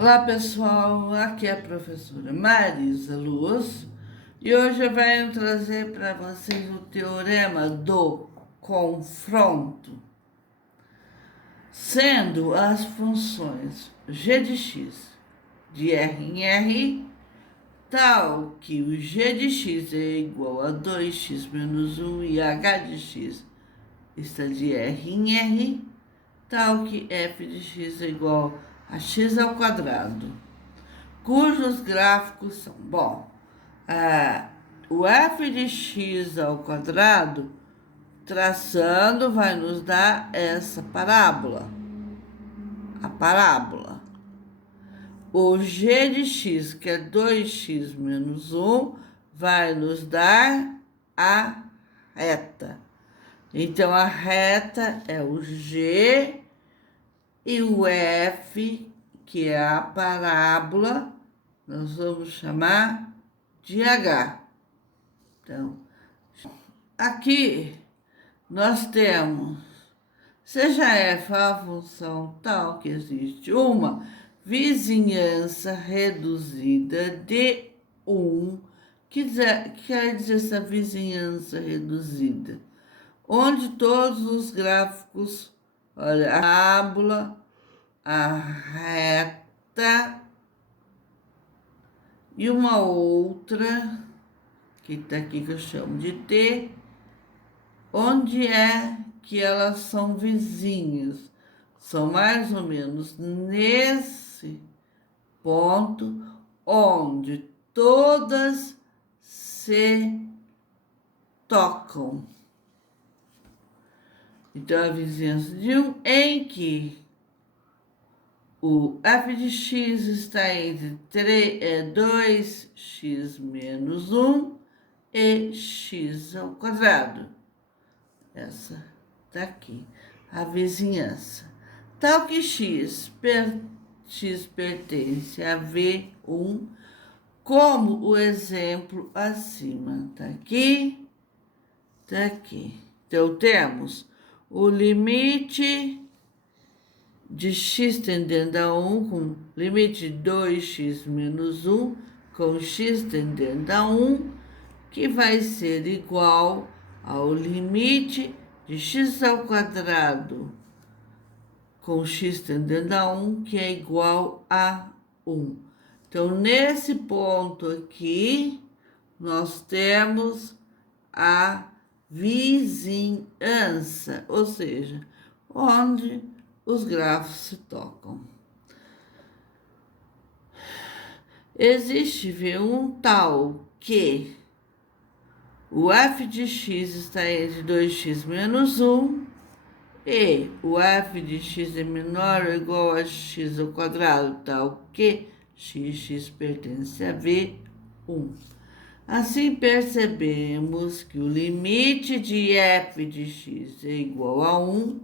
Olá pessoal, aqui é a professora Marisa Luz e hoje eu venho trazer para vocês o teorema do confronto, sendo as funções g de x de R em R tal que o g de x é igual a 2x menos 1 e h de x está de R em R, tal que f de x é igual a x ao quadrado, cujos gráficos são, o f de x ao quadrado, traçando, vai nos dar essa parábola, a parábola. O g de x, que é 2x menos 1, vai nos dar a reta. Então, a reta é o g e o f, que é a parábola, nós vamos chamar de h. Então, aqui nós temos, seja f a função tal que existe uma vizinhança reduzida de 1, que quer dizer essa vizinhança reduzida, onde todos os gráficos, olha, a parábola, a reta e uma outra, que está aqui que eu chamo de T, onde é que elas são vizinhas. São mais ou menos nesse ponto onde todas se tocam. Então, a vizinhança de 1 em que o f de x está entre 2x menos 1 e x ao quadrado. Essa daqui, a vizinhança. Tal que x pertence a V1, como o exemplo acima. Tá aqui, tá aqui. Então, temos o limite de x tendendo a 1 com limite de 2x menos 1 com x tendendo a 1, que vai ser igual ao limite de x ao quadrado com x tendendo a 1, que é igual a 1. Então, nesse ponto aqui, nós temos a vizinhança, ou seja, onde os grafos se tocam. Existe V1 tal que o f de x está entre 2x menos 1 e o f de x é menor ou igual a x ao quadrado, tal que x pertence a V1. Assim, percebemos que o limite de f de x é igual a 1.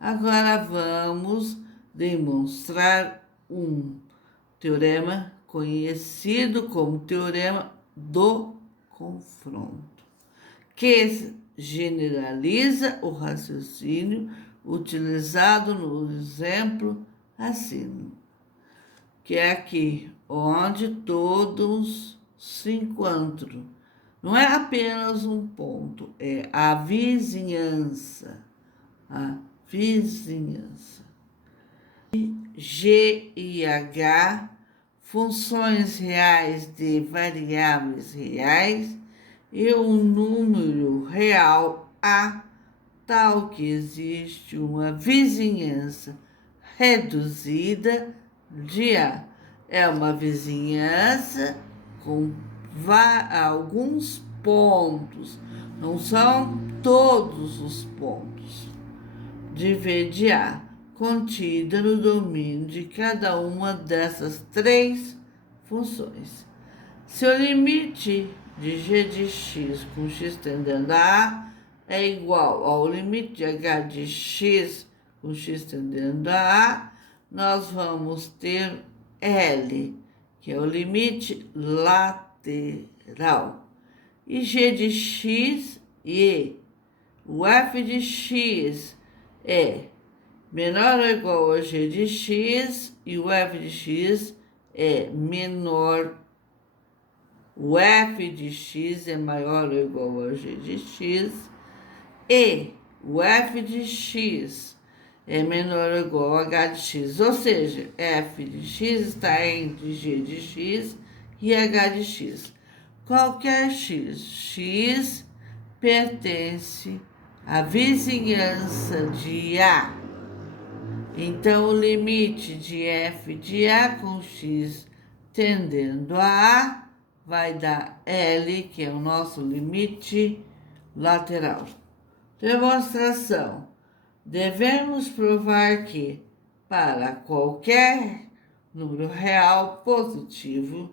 Agora vamos demonstrar um teorema conhecido como teorema do confronto, que generaliza o raciocínio utilizado no exemplo acima, que é aqui, onde todos se encontram. Não é apenas um ponto, é a vizinhança. A vizinhança. G e H, funções reais de variáveis reais, e um número real A, tal que existe uma vizinhança reduzida de A. É uma vizinhança com alguns pontos, não são todos os pontos, de V de A, contida no domínio de cada uma dessas três funções. Se o limite de g de x com x tendendo a A é igual ao limite de h de x com x tendendo a A, nós vamos ter L, que é o limite lateral. E g de x e o f de x é menor ou igual a g de x e o f de x é menor. O f de x é maior ou igual a g de x e o f de x é menor ou igual a h de x. Ou seja, f de x está entre g de x e h de x. Qualquer x pertence à vizinhança de A. Então, o limite de f de A com x tendendo a A vai dar L, que é o nosso limite lateral. Demonstração. Devemos provar que, para qualquer número real positivo,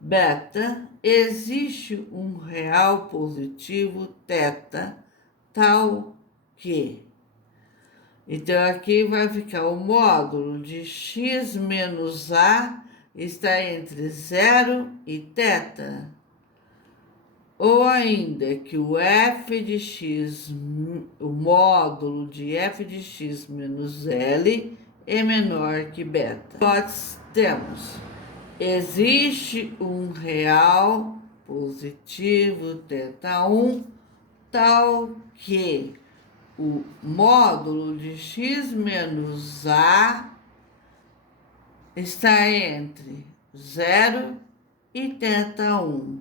beta, existe um real positivo θ, tal que... Então, aqui vai ficar o módulo de x menos A está entre 0 e θ. Ou ainda que o f de x, o módulo de f de x menos L é menor que beta. Nós temos... Existe um real positivo θ1 tal que o módulo de x menos A está entre 0 e θ1.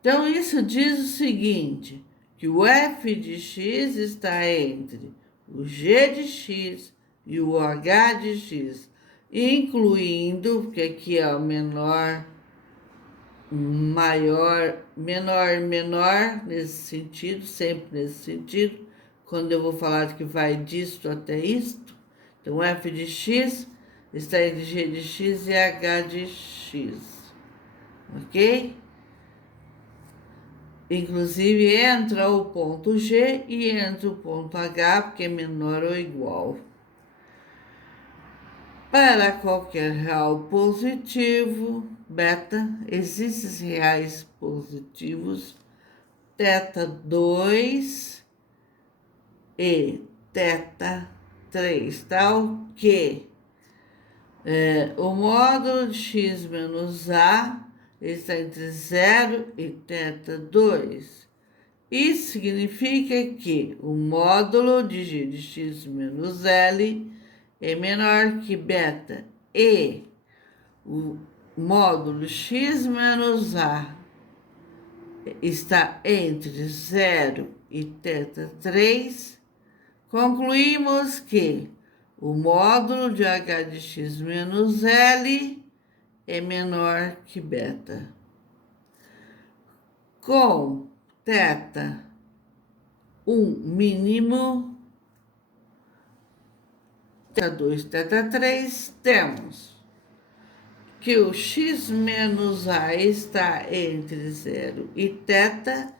Então, isso diz o seguinte, que o f de x está entre o g de x e o h de x, incluindo, porque aqui é o menor, maior, menor, menor, nesse sentido, sempre nesse sentido, quando eu vou falar de que vai disto até isto. Então, f de x está entre g de x e h de x, ok? Inclusive, entra o ponto G e entra o ponto H, porque é menor ou igual. Para qualquer real positivo, beta, existem reais positivos, θ2 e θ3, tal que o módulo de x menos A está entre 0 e θ2. Isso significa que o módulo de g de x menos L é menor que beta e o módulo x menos A está entre 0 e θ3. Concluímos que o módulo de h de x menos L é menor que beta. Com θ1 mínimo, θ2, θ3, temos que o x menos A está entre 0 e θ.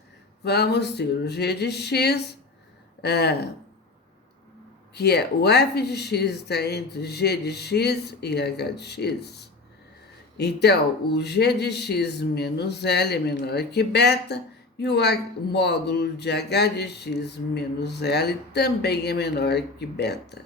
Vamos ter o g de x, que é o f de x está entre g de x e h de x. Então, o g de x menos L é menor que beta e o módulo de h de x menos L também é menor que beta.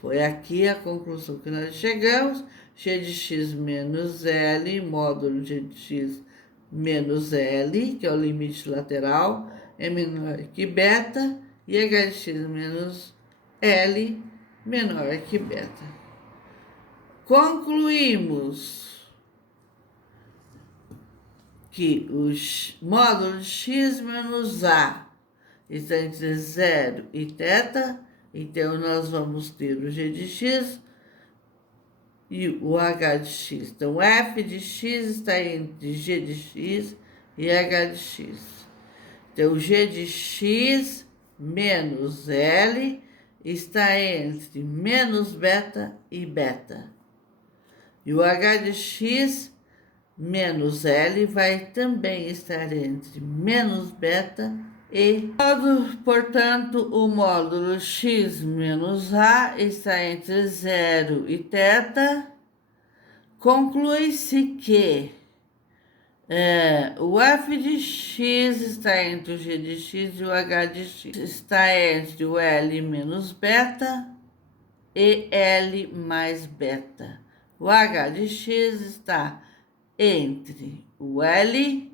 Foi aqui a conclusão que nós chegamos. G de x menos L, módulo G de x menos L, que é o limite lateral, é menor que beta, e h de x menos L menor que beta. Concluímos que o módulo de x menos A está entre 0 e θ, então nós vamos ter o g de x e o h de x. Então, f de x está entre g de x e h de x. Então, o g de x menos L está entre menos beta e beta. E o h de x menos L vai também estar entre menos beta e... Portanto, o módulo x menos A está entre 0 e θ. Conclui-se que o f de x está entre o g de x e o h de x. Está entre o L menos beta e L mais beta. O H de x está entre o L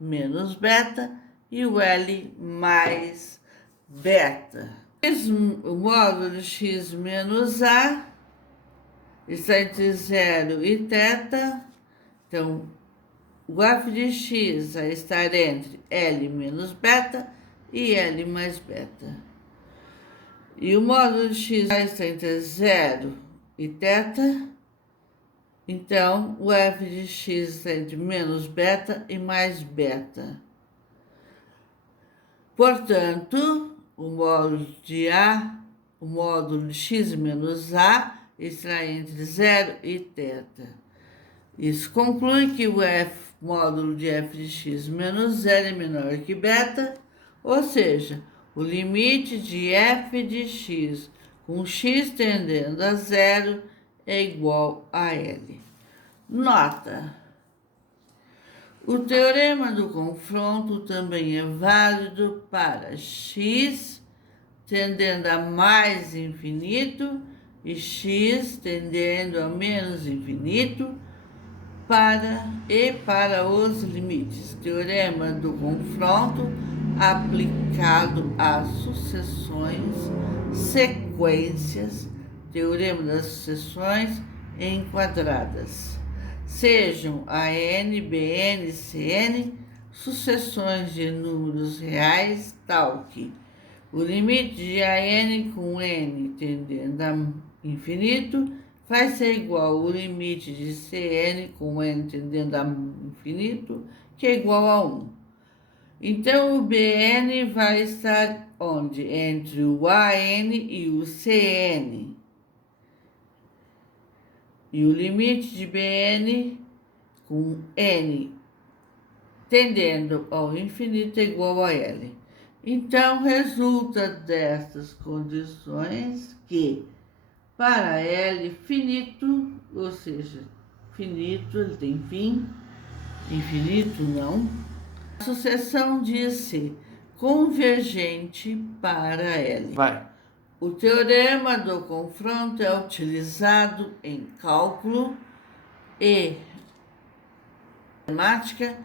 menos beta e o L mais beta. O módulo de x menos a está entre 0 e θ. Então, o f de x vai estar entre L menos beta e L mais beta. E o módulo de x vai estar entre 0 e θ. Então, o f de x está entre menos beta e mais beta. Portanto, o módulo de x menos a está entre 0 e θ. Isso conclui que o módulo de f de x menos 0 é menor que beta, ou seja, o limite de f de x com x tendendo a 0 é igual a L. Nota: o teorema do confronto também é válido para x tendendo a mais infinito e x tendendo a menos infinito para os limites. Teorema do confronto aplicado a sucessões, sequências, teorema das sucessões enquadradas. Sejam AN, BN, CN, sucessões de números reais, tal que o limite de AN com N tendendo a infinito vai ser igual ao limite de Cn com N tendendo a infinito, que é igual a 1. Então, o Bn vai estar onde? Entre o An e o Cn. E o limite de Bn com N tendendo ao infinito é igual a L. Então, resulta destas condições que para L finito, ou seja, finito, ele tem fim, infinito não, a sucessão diz-se convergente para L. O teorema do confronto é utilizado em cálculo e matemática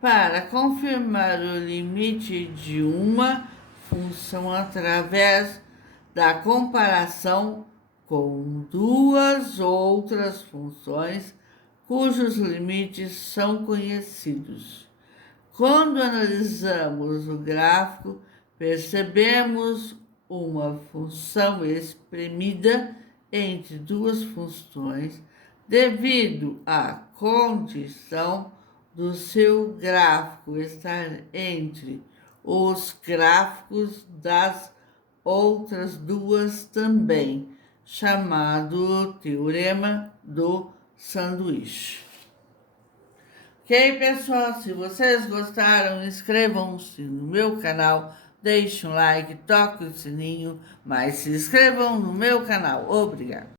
para confirmar o limite de uma função através da comparação com duas outras funções cujos limites são conhecidos. Quando analisamos o gráfico, percebemos uma função espremida entre duas funções devido à condição do seu gráfico estar entre os gráficos das outras duas também, chamado teorema do sanduíche. Ok, pessoal? Se vocês gostaram, inscrevam-se no meu canal, deixem um like, toquem o sininho, mas se inscrevam no meu canal. Obrigado!